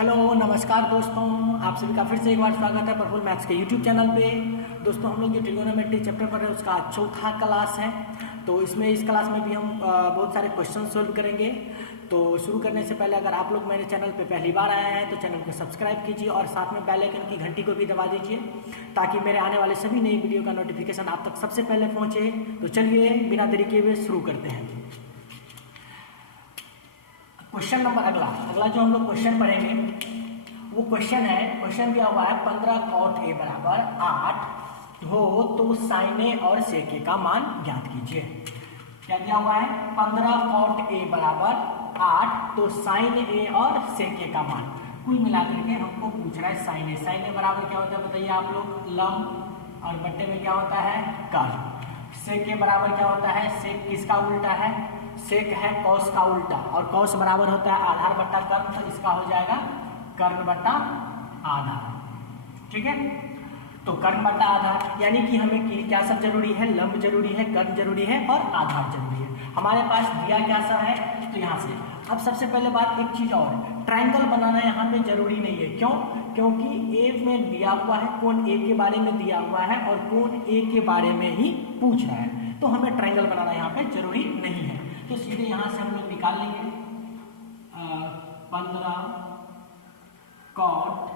Hello नमस्कार दोस्तों, आप सभी का फिर से एक बार स्वागत है प्रफुल्ल मैथ्स के यूट्यूब चैनल पे। दोस्तों हम लोग जो ट्रिगोनोमेट्री चैप्टर पढ़ रहे हैं उसका चौथा क्लास है। तो इस क्लास में भी हम बहुत सारे क्वेश्चन सोल्व करेंगे। तो शुरू करने से पहले अगर आप लोग मेरे चैनल पे पहली बार आए हैं तो चैनल को सब्सक्राइब कीजिए और साथ में बेल आइकन की घंटी को भी दबा दीजिए ताकि मेरे आने वाले सभी नई वीडियो का नोटिफिकेशन आप तक सबसे पहले पहुँचे। तो चलिए बिना देरी किए हुए शुरू करते हैं। क्वेश्चन नंबर अगला जो हम लोग क्वेश्चन पढ़ेंगे वो क्वेश्चन दिया हुआ है 15 cot a बराबर 8 हो तो sin a और sec a का मान ज्ञात कीजिए। क्या दिया हुआ है? 15 cot a बराबर 8 तो sin a और sec a का मान कुल मिलाकर के हमको पूछ रहा है sin a बराबर क्या होता है बताइए आप लोग? लंब और बट्टे में क्या होता है? कर्ल। sec a बराबर क्या होता है? sec किसका उल्टा है? सेक है कॉस का उल्टा और कॉस बराबर होता है आधार बट्टा कर्ण, तो इसका हो जाएगा कर्ण बट्टा आधार। ठीक है, तो कर्ण बट्टा आधार यानी कि हमें क्या सब जरूरी है? लंब जरूरी है, कर्ण जरूरी है और आधार जरूरी है। हमारे पास दिया क्या सा है तो यहाँ से अब सबसे पहले बात एक चीज और, ट्रायंगल बनाना यहाँ पे जरूरी नहीं है। क्यों? क्योंकि ए में दिया हुआ है, कोण ए के बारे में दिया हुआ है और कोण ए के बारे में ही पूछ रहा है, तो हमें ट्रायंगल बनाना यहाँ पे जरूरी नहीं है। तो सीधे यहाँ से हम लोग निकाल लेंगे 15 cot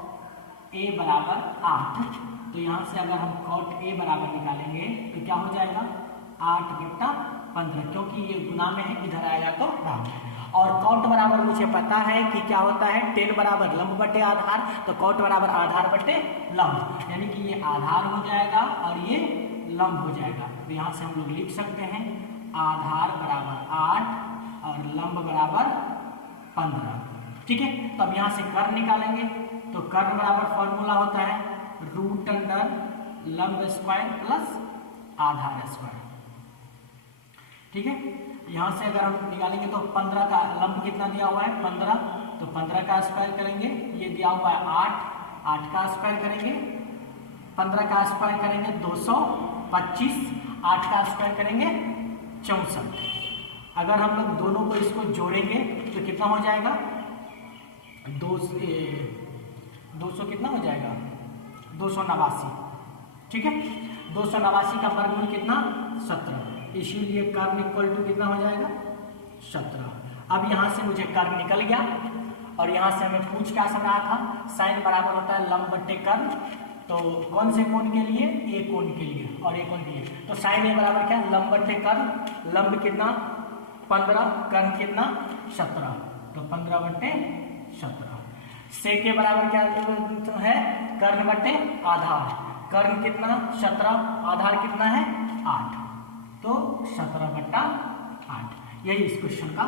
a बराबर 8। तो यहाँ से अगर हम cot a बराबर निकालेंगे तो क्या हो जाएगा? 8/15, क्योंकि ये गुना में है, इधर आएगा तो भाग है। और cot बराबर मुझे पता है कि क्या होता है? tan बराबर लंब बटे आधार, तो cot बराबर आधार बटे लंब, यानी कि ये आधार हो जाएगा और ये लंब हो जाएगा। तो यहाँ से हम लोग लिख सकते हैं आधार बराबर 8 और लंब बराबर 15। ठीक है, तो अब यहाँ से कर्ण निकालेंगे तो कर्ण बराबर फॉर्मूला होता है रूट अंडर लंब स्क्वायर प्लस आधार स्क्वायर। ठीक है, यहाँ से अगर हम निकालेंगे तो 15 का लंब कितना दिया हुआ है? 15, तो 15 का स्क्वायर करेंगे, ये दिया हुआ है 8 का स्क्वायर करेंगे, 15 का स्क्वायर करेंगे 225, 8 का स्क्वायर करेंगे 64। अगर हम लोग दोनों को इसको जोड़ेंगे तो कितना हो जाएगा? 200 कितना हो जाएगा? 289। ठीक है, 289 का वर्गमूल कितना? 17, इसीलिए कर्ण इक्वल टू कितना हो जाएगा? 17। अब यहाँ से मुझे कर्ण निकल गया और यहाँ से हमें पूछ क्या सब रहा था? साइन बराबर होता है लंब बट्टे कर्ण, तो कौन से कोण के लिए? ए कोण के लिए और ए कोण के लिए। तो साइन ए बराबर क्या? लंब बट्टे कर्ण, लंब कितना? 15, कर्ण कितना? 17, तो 15/17। सेक ए बराबर क्या है? कर्ण बट्टे आधार, कर्ण कितना? 17, आधार कितना है? 8, तो 17/8। यही इस क्वेश्चन का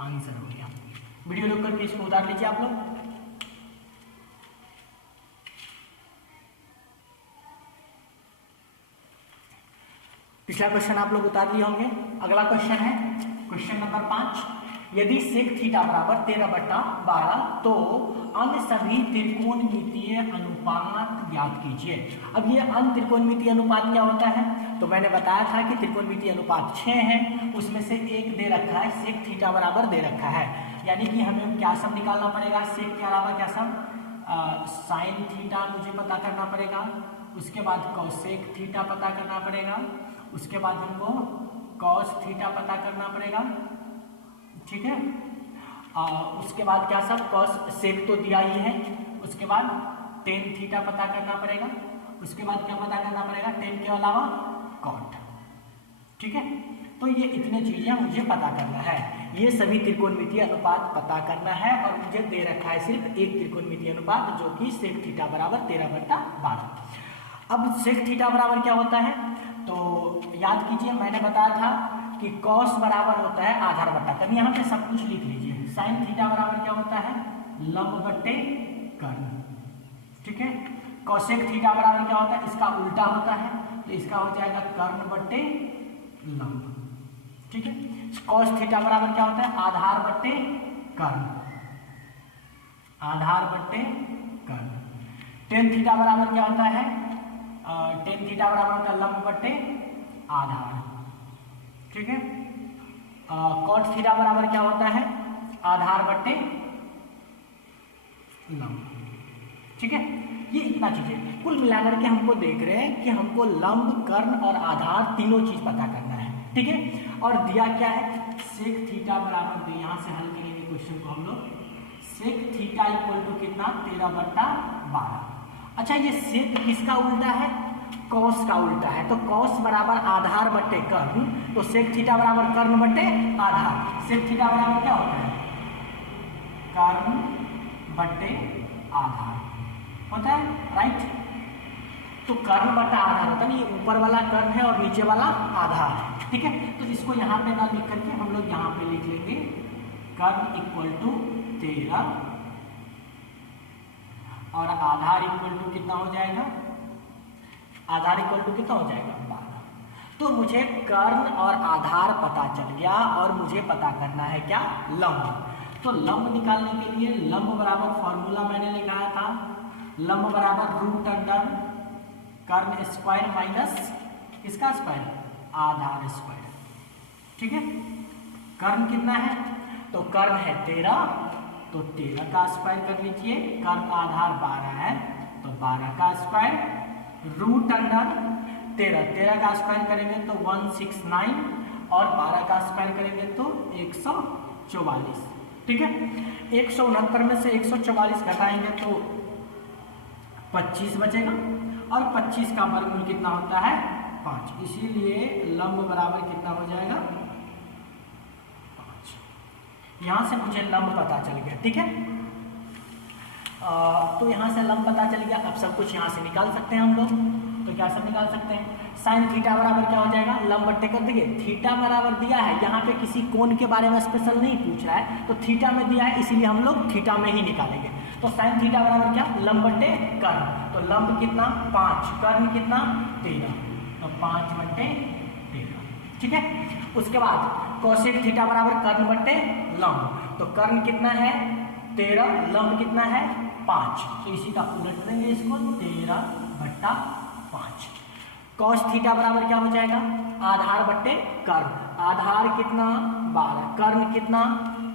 आंसर हो गया। वीडियो रोक करके इसको उतार लीजिए आप लोग। पिछला क्वेश्चन आप लोग उतार लिए होंगे। अगला क्वेश्चन है क्वेश्चन नंबर 5। यदि सेक थीटा बराबर 13/12 तो अन्य सभी त्रिकोणमितीय अनुपात ज्ञात कीजिए। अब ये अन्य त्रिकोणमितीय अनुपात क्या होता है? तो मैंने बताया था कि त्रिकोणमितीय अनुपात 6 है, उसमें से एक दे रखा है सेक थीटा बराबर दे रखा है, यानी कि हमें क्या सब निकालना पड़ेगा? सेक के अलावा क्या सब? साइन थीटा मुझे पता करना पड़ेगा, उसके बाद कॉसेक थीटा पता करना पड़ेगा, उसके बाद हमको कॉस थीटा पता करना पड़ेगा। ठीक है, उसके बाद क्या सब? कॉस सेक तो दिया ही है, उसके बाद टेन थीटा पता करना पड़ेगा, उसके बाद क्या पता करना पड़ेगा? टेन के अलावा कॉट। ठीक है, तो ये इतने चीजें मुझे पता करना है, ये सभी त्रिकोणमितीय अनुपात पता करना है और मुझे दे रखा है सिर्फ एक त्रिकोणमितीय अनुपात जो कि सेक थीटा बराबर 13/12। अब सेक थीटा बराबर क्या होता है? तो याद कीजिए, मैंने बताया था कि कॉस बराबर होता है आधार बट्टा कर्ण। यहाँ पे सब कुछ लिख लीजिए। साइन थीटा बराबर क्या होता है? लंब बट्टे कर्ण। ठीक है, कॉसेक थीटा बराबर क्या होता है? इसका उल्टा होता है, तो इसका हो जाएगा कर्ण बट्टे लंब। ठीक है, कॉस थीटा बराबर क्या होता है? आधार बट्टे कर्ण, आधार बट्टे कर्ण। टेन थीटा बराबर क्या होता है? टेन थीटा बराबर होता है लंब बट्टे आधार। ठीक है, कॉट थीटा बराबर क्या होता है? आधार बट्टे लंब। ठीक है, ये इतना चीजें कुल मिलाकर के हमको देख रहे हैं कि हमको लंब, कर्ण और आधार तीनों चीज पता करना है। ठीक है, और दिया क्या है, सेक थीटा बराबर, यहाँ से हल करेंगे क्वेश्चन को हम लोग। सेक थीटा इक्वल टू कितना, 13/12। अच्छा, ये सेक किसका उल्टा है, कॉस का उल्टा है। तो कॉस बराबर आधार बट्टे कर्ण, तो सेक थीटा बराबर कर्ण बट्टे आधार। सेक थीटा बराबर क्या होता है, कर्ण बट्टे आधार होता है, राइट। तो कर्ण बट्टा आधार होता है, ये ऊपर वाला कर्ण है और नीचे वाला आधार है। ठीक है, तो इसको यहाँ पे ना लिख करके हम लोग यहाँ पे लिख लेंगे कर्ण इक्वल टू 13 और आधार इक्वल टू कितना हो जाएगा, आधार इक्वल टू कितना हो जाएगा, 12। तो मुझे कर्ण और आधार पता चल गया और मुझे पता करना है क्या, लंब। तो लंब निकालने के लिए लंब बराबर फॉर्मूला मैंने लिखाया था, लंब बराबर रूट अंडर कर्ण स्क्वायर माइनस किसका स्क्वायर, आधार स्क्वायर। ठीक है, कर्ण कितना है, तो कर्ण है 13, तो 13 का स्क्वायर कर लीजिए। कर्ण आधार 12 है, तो 12 का स्क्वायर रूट अंडर 13 का स्क्वायर करेंगे तो 169 और 12 का स्क्वायर करेंगे तो 144। ठीक है, 169 में से 144 घटाएंगे तो 25 बचेगा और 25 का वर्गमूल कितना होता है, 5। इसीलिए लंब बराबर कितना हो जाएगा, 5। यहां से मुझे लंब पता चल गया। ठीक है, तो यहां से लंब पता चल गया। अब सब कुछ यहां से निकाल सकते हैं हम लोग। तो क्या सब निकाल सकते हैं, साइन थीटा बराबर क्या हो जाएगा, लंब बट्टे कर देखिए, थीटा बराबर दिया है, यहाँ पे किसी कोण के बारे में स्पेशल नहीं पूछ रहा है, तो थीटा में दिया है इसीलिए हम लोग थीटा में ही निकालेंगे। तो साइन थीटा बराबर क्या, लंब बट्टे कर्ण। तो लंब कितना 5, कर्ण कितना 13, तो 5/13। ठीक है, उसके बाद कोसेक थीटा बराबर कर्ण बट्टे लंब। तो कर्ण कितना है 13, लंब कितना है 5, तो इसी का उलट देंगे इसको, 13/5। कॉस थीटा बराबर क्या हो जाएगा, आधार बट्टे कर्ण। आधार कितना 12, कर्ण कितना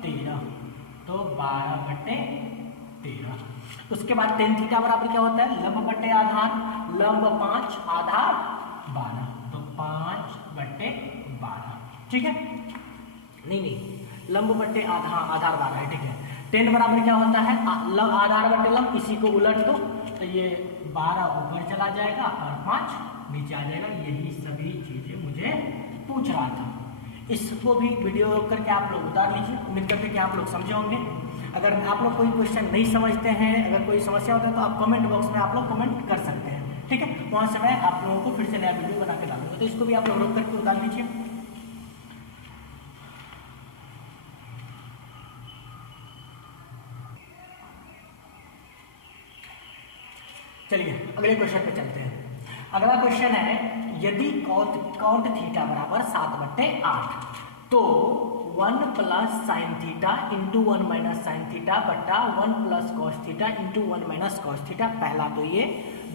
13, तो 12/13। उसके बाद टेन थीटा बराबर क्या होता है, लंब बट्टे आधार, लंब 5 आधार 12, तो 5/12। ठीक है, नहीं, लंब बट्टे आधार 12 है। ठीक है, टेन बराबर क्या होता है, आधार बट्टे लंब, इसी को उलट दो तो ये 12 ऊपर चला जाएगा और 5 नीचे आ जाएगा। यही सभी चीजें मुझे पूछ रहा था। इसको भी वीडियो करके आप लोग उतार लीजिए। उम्मीद करते हैं कि आप लोग समझे होंगे। अगर आप लोग कोई क्वेश्चन नहीं समझते हैं, अगर कोई समस्या होता है तो आप कमेंट बॉक्स में आप लोग कमेंट कर सकते हैं। ठीक है, वहां से मैं आप लोगों को फिर से नया वीडियो बना के डालूंगा। तो इसको भी आप लोग रोक करके उतार लीजिए। चलिए अगले क्वेश्चन पे चलते हैं। अगला क्वेश्चन है, यदि कॉट थीटा बराबर 7/8 तो 1 plus sine theta into 1 minus sine theta बट्टा 1 plus cos theta into 1 minus cos theta. पहला तो ये,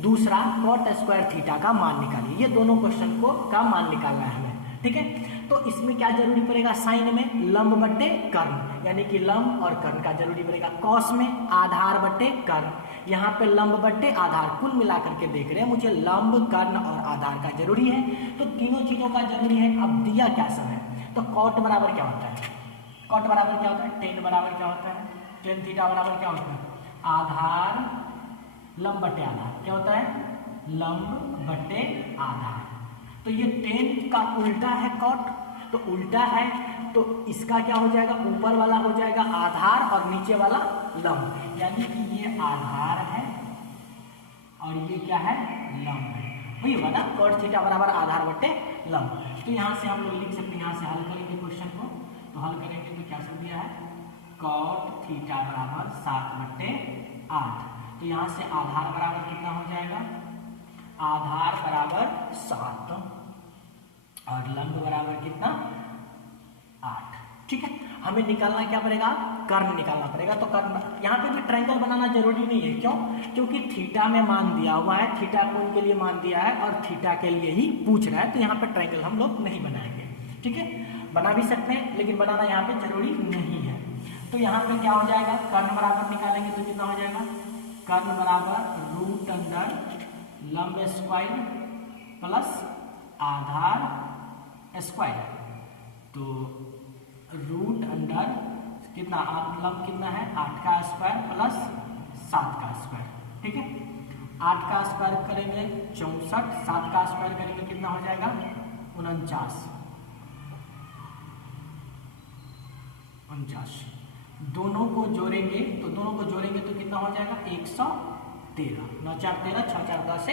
दूसरा कॉट स्क्वायर थीटा का मान निकालिए। ये दोनों क्वेश्चन को का मान निकालना है हमें। ठीक है, तो इसमें क्या जरूरी पड़ेगा, साइन में लंब बट्टे कर्ण, यानी कि लंब और कर्ण का जरूरी पड़ेगा। कॉस में आधार बट्टे कर्ण, यहाँ पे लंब बट्टे आधार। कुल मिलाकर के देख रहे हैं, मुझे लंब, कर्ण और आधार का जरूरी है, तो तीनों चीजों का जरूरी है। अब दिया क्या सब है, तो कॉट बराबर क्या होता है, कॉट बराबर क्या होता है, टेन बराबर क्या होता है, टेन थीटा बराबर क्या होता है, आधार लंब बट्टे आधार। क्या होता है, लंब बट्टे आधार। तो ये टेन का उल्टा है कॉट, तो उल्टा है तो इसका क्या हो जाएगा, ऊपर वाला हो जाएगा आधार और नीचे वाला लंब, यानी कि ये आधार है और ये क्या है, लंब है। वही होगा ना, कॉट थीटा बराबर आधार बट्टे लंब। तो यहाँ से हम लोग लिख सकते हैं, यहाँ से हल करेंगे क्वेश्चन को, तो हल करेंगे तो क्या सब दिया है, कॉट थीटा बराबर 7/8। तो यहाँ से आधार बराबर कितना हो जाएगा, आधार बराबर 7 और लंब बराबर कितना 8। ठीक है, हमें निकालना क्या पड़ेगा, कर्ण निकालना पड़ेगा। तो कर्ण, यहाँ पे भी ट्रायंगल बनाना जरूरी नहीं है। क्यों, क्योंकि थीटा में मान दिया हुआ है, थीटा कोण के लिए मान दिया है और थीटा के लिए ही पूछ रहा है, तो यहाँ पे ट्रायंगल हम लोग नहीं बनाएंगे। ठीक है, बना भी सकते हैं लेकिन बनाना यहाँ पे जरूरी नहीं है। तो यहाँ पे क्या हो जाएगा, कर्ण बराबर निकालेंगे तो कितना हो जाएगा, कर्ण बराबर रूट अंडर लंब स्क्वायर प्लस आधार स्क्वायर। तो रूट अंडर कितना, आप लंब कितना है 8 का स्क्वायर प्लस 7 का स्क्वायर, ठीक है। 8 का स्क्वायर करेंगे 64, 7 का स्क्वायर करेंगे कितना हो जाएगा 49। दोनों को जोड़ेंगे तो कितना हो जाएगा 113, 9 4 13, 6 4 10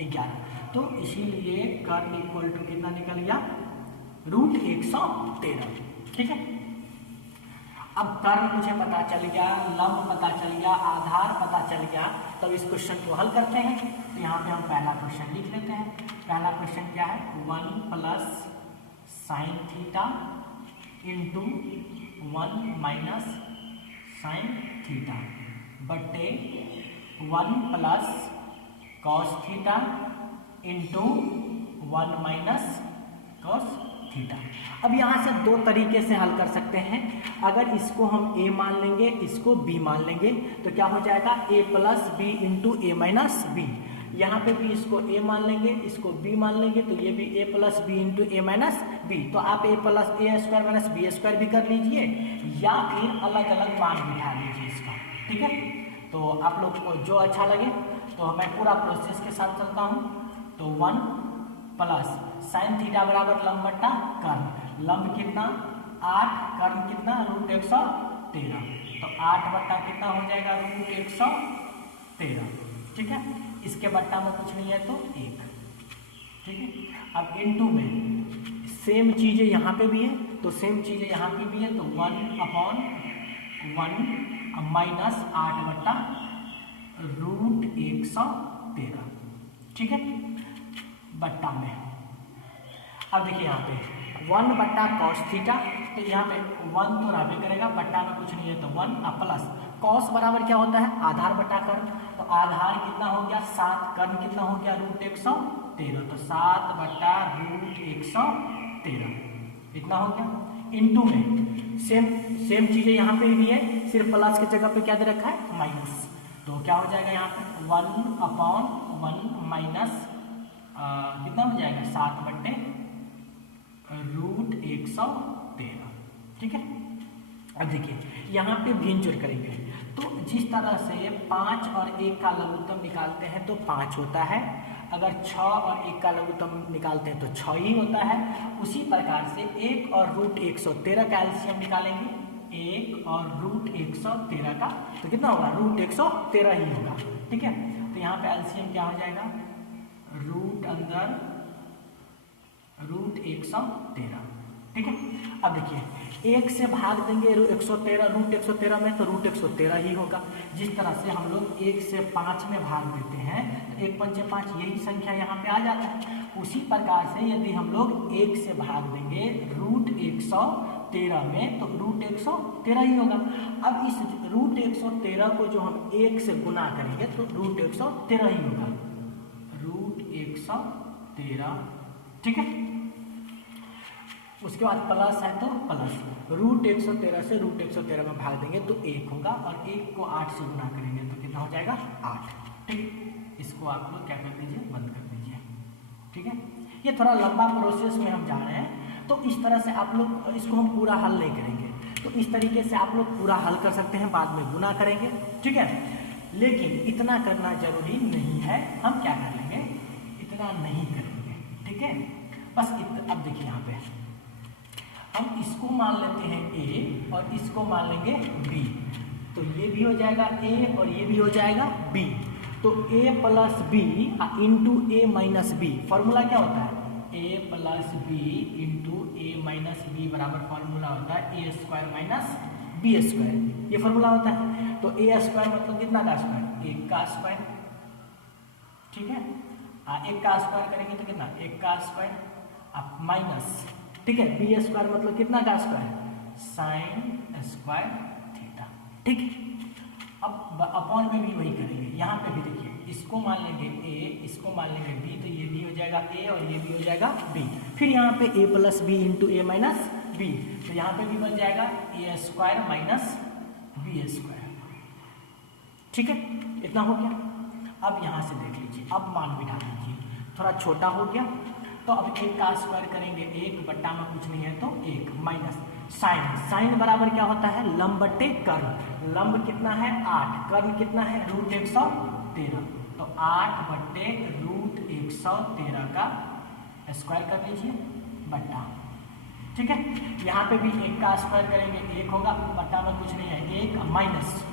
11। तो इसीलिए कर्ण इक्वल टू कितना निकल गया, रूट 113, ठीक है। अब कर्ण मुझे पता चल गया, लंब पता चल गया, आधार पता चल गया, तब इस क्वेश्चन को हल करते हैं। तो यहाँ पे हम पहला क्वेश्चन लिख लेते हैं। पहला क्वेश्चन क्या है, 1 plus sine theta into 1 minus sine theta बटे 1 plus cos theta into 1 minus cos theta. अब यहाँ से दो तरीके से हल कर सकते हैं। अगर इसको हम a मान लेंगे, इसको b मान लेंगे, तो क्या हो जाएगा a plus b into a minus b. यहाँ पे भी इसको a मान लेंगे, इसको b मान लेंगे, तो ये भी a plus b into a minus b. तो आप a plus a square minus b square भी कर लीजिए, या फिर अलग अलग मान बिठा लीजिए इसका, ठीक है। तो आप लोग को जो अच्छा लगे, तो मैं पूरा प्रोसेस के साथ चलता हूँ। तो 1 प्लस साइन थीटा बराबर लंब बट्टा कर्ण, लंब कितना 8, कर्ण कितना रूट 113, तो 8 बट्टा कितना हो जाएगा रूट 113, ठीक है। इसके बट्टा में कुछ नहीं है तो 1, ठीक है। अब इनटू में सेम चीजें यहाँ पे भी है, तो सेम चीजें यहाँ पे भी है, तो 1/1 माइनस 8 बट्टा रूट 113, ठीक है, बट्टा में। अब देखिए यहाँ पे 1 बट्टा कॉस थीटा, तो यहाँ पे 1 तो रहबे करेगा, बट्टा में कुछ नहीं है तो 1 प्लस कॉस बराबर क्या होता है आधार बट्टा कर्ण, तो आधार कितना हो गया 7, कर्ण कितना हो गया रूट 113, तो 7 बट्टा रूट 113 इतना हो गया। इनटू में सेम चीजें यहाँ पे भी है, सिर्फ प्लस की जगह पे क्या दे रखा है माइनस, तो क्या हो जाएगा यहाँ पे 1/1 माइनस कितना हो जाएगा 7 बट्टे रूट 113, ठीक है। अब देखिए यहाँ पे भिन्न जोड़ करेंगे, तो जिस तरह से 5 और 1 का लघुत्तम निकालते हैं तो 5 होता है, अगर 6 और 1 का लघुत्तम निकालते हैं तो 6 ही होता है। उसी प्रकार से 1 और रूट 113 का एलसीएम निकालेंगे, 1 और रूट 113 का, तो कितना होगा रूट 113 ही होगा, ठीक है। तो यहाँ पे एलसीएम क्या हो जाएगा रूट अंदर रूट 113, ठीक है। अब देखिए 1 से भाग देंगे 113 रूट 113 में, तो रूट 113 ही होगा। जिस तरह से हम लोग 1 से 5 में भाग देते हैं, तो 1 पंचे 5 यही संख्या यहाँ पे आ जाता है। उसी प्रकार से यदि हम लोग 1 से भाग देंगे रूट 113 में, तो रूट 113 ही होगा। अब इस रूट 113 को जो हम 1 से गुना करेंगे तो रूट 113 ही होगा, रूट 113, ठीक है। उसके बाद प्लस है तो प्लस, रूट 113 से रूट 113 में भाग देंगे तो 1 होगा, और 1 को 8 से गुना करेंगे तो कितना हो जाएगा 8, ठीक। इसको आप लोग क्या कर दीजिए बंद कर दीजिए, ठीक है। ये थोड़ा लंबा प्रोसेस में हम जा रहे हैं, तो इस तरह से आप लोग इसको हम पूरा हल नहीं करेंगे, तो इस तरीके से आप लोग पूरा हल कर सकते हैं, बाद में गुना करेंगे, ठीक है। लेकिन इतना करना जरूरी नहीं है, हम क्या कर लेंगे इतना नहीं करेंगे, ठीक है। बस अब देखिए यहाँ पे हम इसको मान लेते हैं a और इसको मान लेंगे b, तो ये भी हो जाएगा a और ये भी हो जाएगा b। तो a plus b into a minus b, formula क्या होता है a plus b into a minus b बराबर फॉर्मूला होता है a square minus b square, ये फॉर्मूला होता है। तो a स्क्वायर मतलब कितना का स्क्वायर 1 का स्क्वायर, ठीक है। 1 का स्क्वायर करेंगे तो कितना 1 का स्क्वायर अब माइनस, ठीक है, बी स्क्वायर मतलब कितना का स्क्वायर साइन स्क्वायर थीटा, ठीक है। अब अपॉन में भी वही करेंगे, यहाँ पे भी देखिए इसको मान लेंगे a, इसको मान लेंगे b, तो ये भी हो जाएगा a और ये भी हो जाएगा b। फिर यहाँ पे a plus b into a minus b, तो यहाँ पे भी बन जाएगा a स्क्वायर माइनस b²। ठीक है, इतना हो गया। अब यहाँ से देख लीजिए, अब मान बिठा लीजिए, थोड़ा छोटा हो गया तो अब 1 का स्क्वायर करेंगे, 1 बट्टा में कुछ नहीं है तो 1 माइनस साइन। साइन बराबर क्या होता है, लंब बट्टे कर्ण। लंब कितना है 8, कर्ण कितना है √113, तो 8 बट्टे √113 का स्क्वायर कर लीजिए बट्टा। ठीक है, यहाँ पे भी 1 का स्क्वायर करेंगे, 1 होगा, बट्टा में कुछ नहीं है 1 माइनस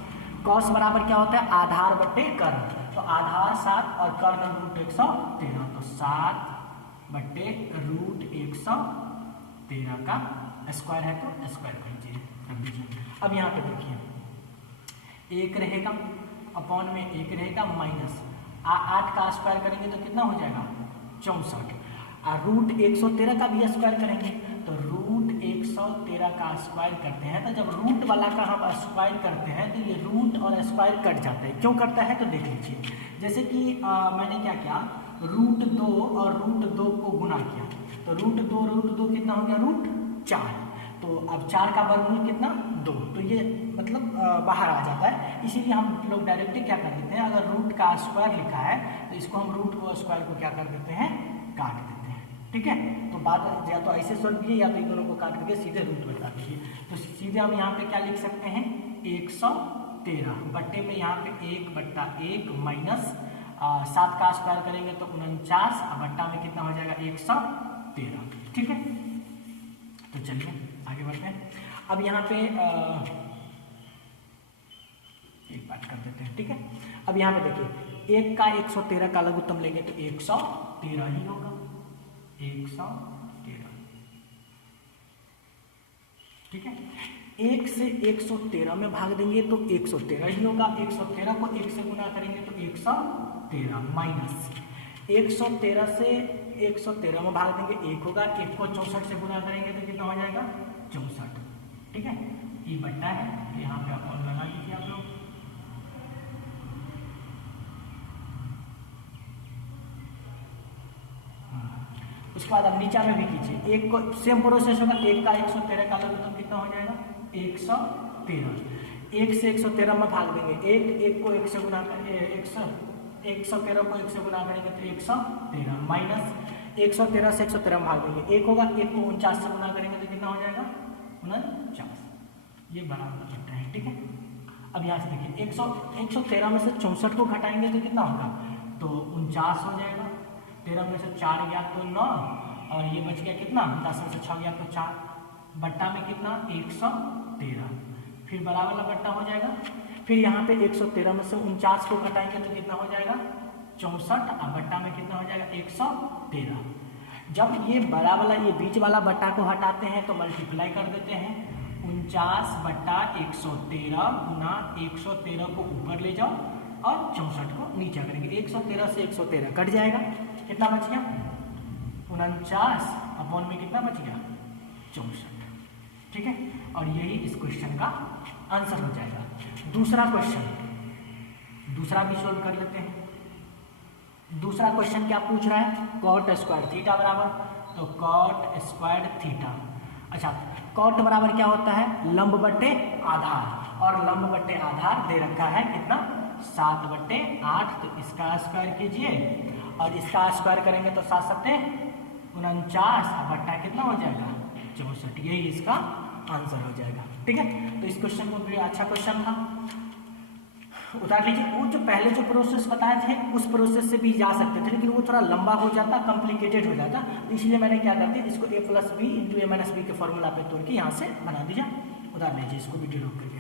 कॉस बराबर क्या होता है आधार बट्टे कर्ण, तो आधार 7 और कर्ण √113, तो 7 बट्टे √113 का स्क्वायर है तो स्क्वायर कीजिए, कर दीजिए। अब यहाँ पे देखिए 1 रहेगा, अपॉन में 1 रहेगा, माइनस 8 का स्क्वायर करेंगे तो कितना हो जाएगा 64, और √113 का भी स्क्वायर करेंगे तो √113 का स्क्वायर करते हैं, तो जब रूट वाला का हम स्क्वायर करते हैं तो ये रूट और स्क्वायर कट जाता है। क्यों करता है तो देख लीजिए, जैसे कि मैंने क्या किया, √2 और √2 को गुना किया, तो √2 कितना हो गया √4, तो अब 4 का वर्गमूल कितना 2, तो ये मतलब बाहर आ जाता है। इसीलिए हम लोग डायरेक्टली क्या कर देते हैं, अगर रूट का स्क्वायर लिखा है तो इसको हम रूट को स्क्वायर को क्या कर देते हैं, काट देते हैं। ठीक है, तो बात या तो ऐसे सोल्व कीजिए या तो इन दोनों को काट करके सीधे रूट बता दीजिए। तो सीधे हम यहाँ पे क्या लिख सकते हैं 113 बट्टे में यहाँ पे 1/1 माइनस 7 का स्क्वायर करेंगे तो 49, बट्टा में कितना हो जाएगा 113। ठीक है, तो चलिए आगे बढ़ते हैं। अब यहाँ पे एक बात कर देते हैं। ठीक है, अब यहाँ पे देखिए 1 का 113 का लघुत्तम लेंगे तो 113 ही होगा, 113। ठीक है, 1 से 113 में भाग देंगे तो 113 ही होगा, 113 को 1 से गुना करेंगे तो 113 माइनस 113 से 113 में भाग देंगे 1 होगा, 1 को 64 से गुना करेंगे तो कितना हो जाएगा 64। ठीक है, ये बट्टा है, यहाँ पे आप और लगा दीजिए आप लोग। उसके बाद अब नीचा में भी कीजिए, 1 को सेम प्रोसेस होगा, 1 का 113 का लघुत्तम कितना हो जाएगा 113, 1 से 113 में भाग देंगे, 1 को 1 से गुना करेंगे, 113 को 1 से गुना करेंगे तो 113 माइनस 113 से 113 में भाग देंगे, 1 होगा, 1 को 49 से गुना करेंगे तो कितना हो जाएगा 49, ये बराबर बट्टा है। ठीक है, अब यहाँ से देखिए 113 में से 64 को घटाएंगे तो कितना होगा, तो 49 हो जाएगा, 13 में से 4 गया तो 9, और ये बच गया कितना 10 में से 6 गया तो 4, बट्टा में कितना 113, फिर बराबर वाला बट्टा हो जाएगा। फिर यहाँ पे 113 में से 49 को घटाएंगे तो कितना हो जाएगा 64, और बट्टा में कितना हो जाएगा 113। जब ये बड़ा वाला ये बीच वाला बट्टा को हटाते हैं तो मल्टीप्लाई कर देते हैं, 49/113 गुना 113 को ऊपर ले जाओ और 64 को नीचे करेंगे, 113 से 113 कट जाएगा, कितना बच गया 49, अपॉन में कितना बच गया 64। ठीक है, और यही इस क्वेश्चन का आंसर हो जाएगा। दूसरा क्वेश्चन, दूसरा भी सोल्व कर लेते हैं। दूसरा क्वेश्चन क्या पूछ रहा है, कॉट स्क्वायर थीटा बराबर, तो कॉट स्क्वायर थीटा, अच्छा कॉट बराबर क्या होता है लंब बट्टे आधार, और लंब बट्टे आधार दे रखा है कितना 7/8, तो इसका स्क्वायर कीजिए और इसका स्क्वायर करेंगे तो 7 7 49, बट्टा कितना हो जाएगा 64, यही इसका आंसर हो जाएगा। ठीक है, तो इस क्वेश्चन को भी अच्छा क्वेश्चन था, उतार लीजिए। वो जो पहले जो प्रोसेस बताए थे उस प्रोसेस से भी जा सकते थे, लेकिन वो थोड़ा लंबा हो जाता, कॉम्प्लिकेटेड हो जाता, तो इसलिए मैंने क्या करती है इसको a+b × a-b के फॉर्मूला पे तोड़ के यहाँ से बना दीजिए। उतार लीजिए इसको वीडियो रोक करके।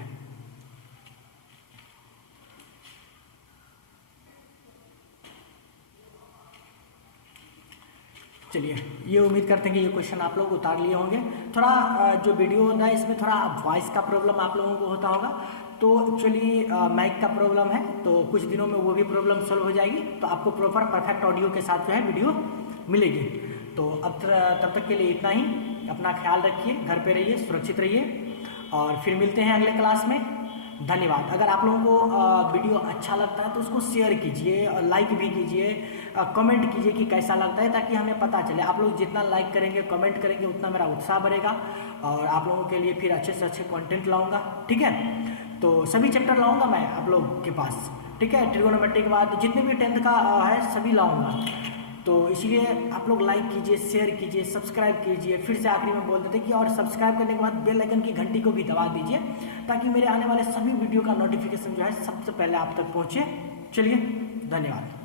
चलिए, ये उम्मीद करते हैं कि ये क्वेश्चन आप लोग उतार लिए होंगे। थोड़ा जो वीडियो होता है इसमें थोड़ा वॉइस का प्रॉब्लम आप लोगों को होता होगा, तो एक्चुअली माइक का प्रॉब्लम है, तो कुछ दिनों में वो भी प्रॉब्लम सॉल्व हो जाएगी, तो आपको प्रॉपर परफेक्ट ऑडियो के साथ जो है वीडियो मिलेगी। तो अब तब तक के लिए इतना ही, अपना ख्याल रखिए, घर पे रहिए, सुरक्षित रहिए, और फिर मिलते हैं अगले क्लास में। धन्यवाद। अगर आप लोगों को वीडियो अच्छा लगता है तो उसको शेयर कीजिए और लाइक भी कीजिए, कमेंट कीजिए कि कैसा लगता है, ताकि हमें पता चले। आप लोग जितना लाइक करेंगे कमेंट करेंगे उतना मेरा उत्साह बढ़ेगा और आप लोगों के लिए फिर अच्छे से अच्छे कंटेंट लाऊंगा। ठीक है, तो सभी चैप्टर लाऊंगा मैं आप लोग के पास, ठीक है। ट्रिगोनोमेट्री के बाद जितने भी 10th का है सभी लाऊंगा। तो इसलिए आप लोग लाइक कीजिए, शेयर कीजिए, सब्सक्राइब कीजिए। फिर से आखिरी में बोल देते कि और सब्सक्राइब करने के बाद बेल आइकन की घंटी को भी दबा दीजिए, ताकि मेरे आने वाले सभी वीडियो का नोटिफिकेशन जो है सबसे पहले आप तक पहुँचे। चलिए, धन्यवाद।